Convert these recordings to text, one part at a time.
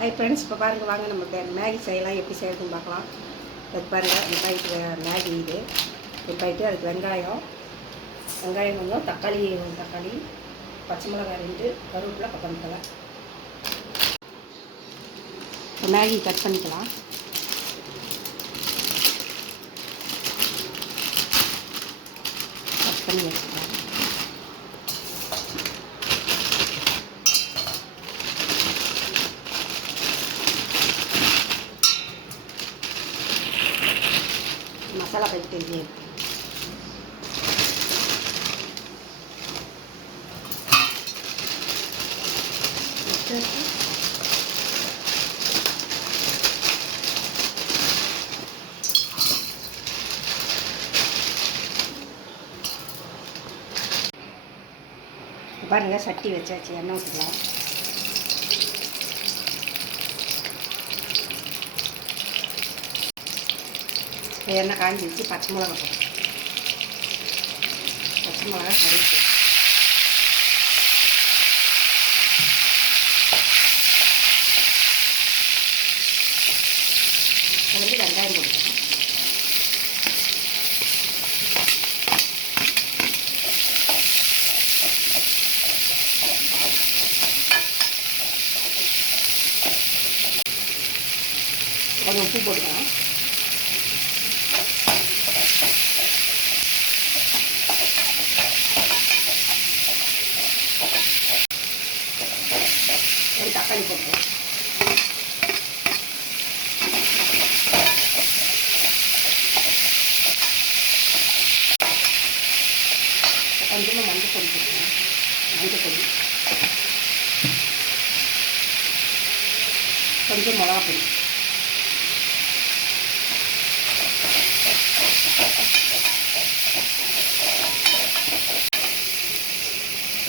Hi friends இப்போ பாருங்கள் வாங்க நம்ம மேகி செய்யலாம். எப்படி செய்யறதுன்னு பார்க்கலாம். அதுக்கு பாருங்கள் வெங்காயத்து மேகி இது. வெங்காயிட்டு அதுக்கு வெங்காயம். வெங்காயம் கொஞ்சம் தக்காளி தக்காளி பச்சை மிளகாய் ரெண்டு கருவேப்பிலை கொத்தமல்லி இப்போ மேகி கட் பண்ணிக்கலாம். கட் பண்ணி வச்சுக்கலாம் மசாலா பைக் தெரிஞ்சு பாருங்க சட்டி வச்சாச்சு எண்ணெய் ஊற்றலாம் எண்ணெய் காஞ்சி வச்சு பச்சை மிளகா போடும் பச்சை மிளகா கறிக்கு வந்து வெங்காயம் போட்டுக்கலாம். கொஞ்சம் உப்பு போட்டுக்கலாம் ஒரு தக்காளி போட்டுக்கலாம் கொஞ்சமாக மஞ்சள் பொடி போட்டுக்கலாம் மஞ்சள் பொடி கொஞ்சம் மிளகா பொடி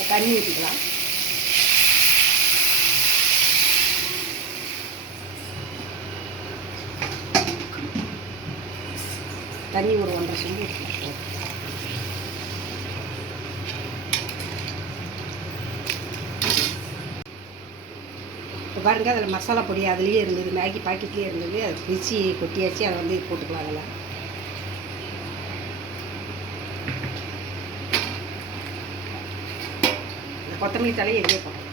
தண்ணி ஊற்றிக்கலாம் தண்ணி ஒரு ஒன்றரை சொம்பு இப்போ பாருங்க அதில் மசாலா பொடி அதுலேயே இருந்தது மேகி பாக்கெட்லேயே இருந்தது அது பிரித்து கொட்டியாச்சு அதை வந்து போட்டுக்கலாம் அதில். இந்த கொத்தமல்லி தலையை எதுவே போட்டோம்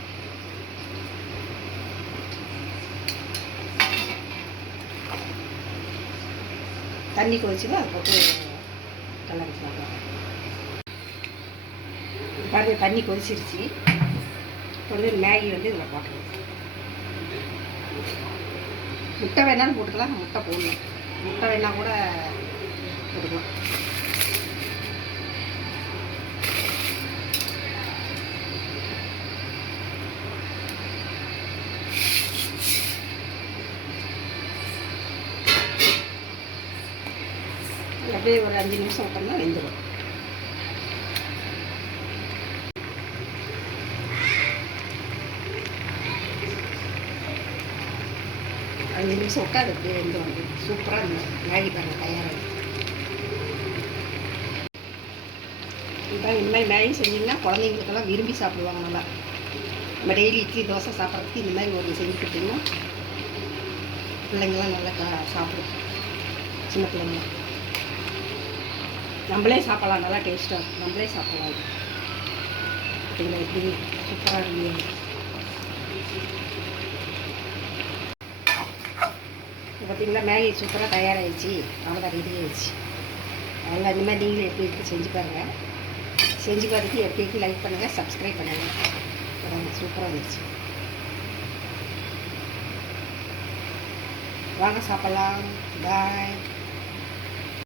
தண்ணி கொதிச்சுன்னா அதை போட்டு கலந்துக்கலாம் பாருங்க தண்ணி கொதிச்சிருச்சு. இப்போ வந்து மேகி வந்து இதில் போட்டுக்கலாம். முட்டை வேணாலும் போட்டுக்கலாம் முட்டை போடணும் முட்டை வேணால் கூட போட்டுக்கலாம். அப்படியே ஒரு அஞ்சு நிமிஷம் விட்டோம்னா வெந்துடும் அஞ்சு நிமிஷம் விட்டா அது அப்படியே வெந்து வந்து சூப்பராக இந்த மேகி பாருங்கள் தயாராகும் இப்போ இந்த மாதிரி மேகி செஞ்சிங்கன்னா குழந்தைங்களுக்கெல்லாம் விரும்பி சாப்பிடுவாங்க நல்லா. நம்ம டெய்லி இட்லி தோசை சாப்பிட்றதுக்கு இந்த மாதிரி ஒரு செஞ்சு கொடுத்தீங்கன்னா பிள்ளைங்களாம் நல்லா கா- சாப்பிடும். சின்ன பிள்ளைங்க. நம்மளே சாப்பிடலாம் நல்லா டேஸ்ட்டாக இருக்கும். நம்மளே சாப்பிடலாம். இது. எப்படி? சூப்பராக இருக்கு இப்போ பார்த்தீங்களா மேகி சூப்பராக தயாராகிடுச்சு அவ்வளோதான் ரெடி ஆகிடுச்சு அவங்க அந்த மாதிரி நீங்களும் எப்படி இருக்கு செஞ்சு பாருங்கள் செஞ்சு பார்த்துட்டு எப்படி இருக்கு லைக் பண்ணுங்கள் சப்ஸ்கிரைப் பண்ணுங்கள் சூப்பராக இருந்துச்சு. வாங்க சாப்பிட்லாம். பாய்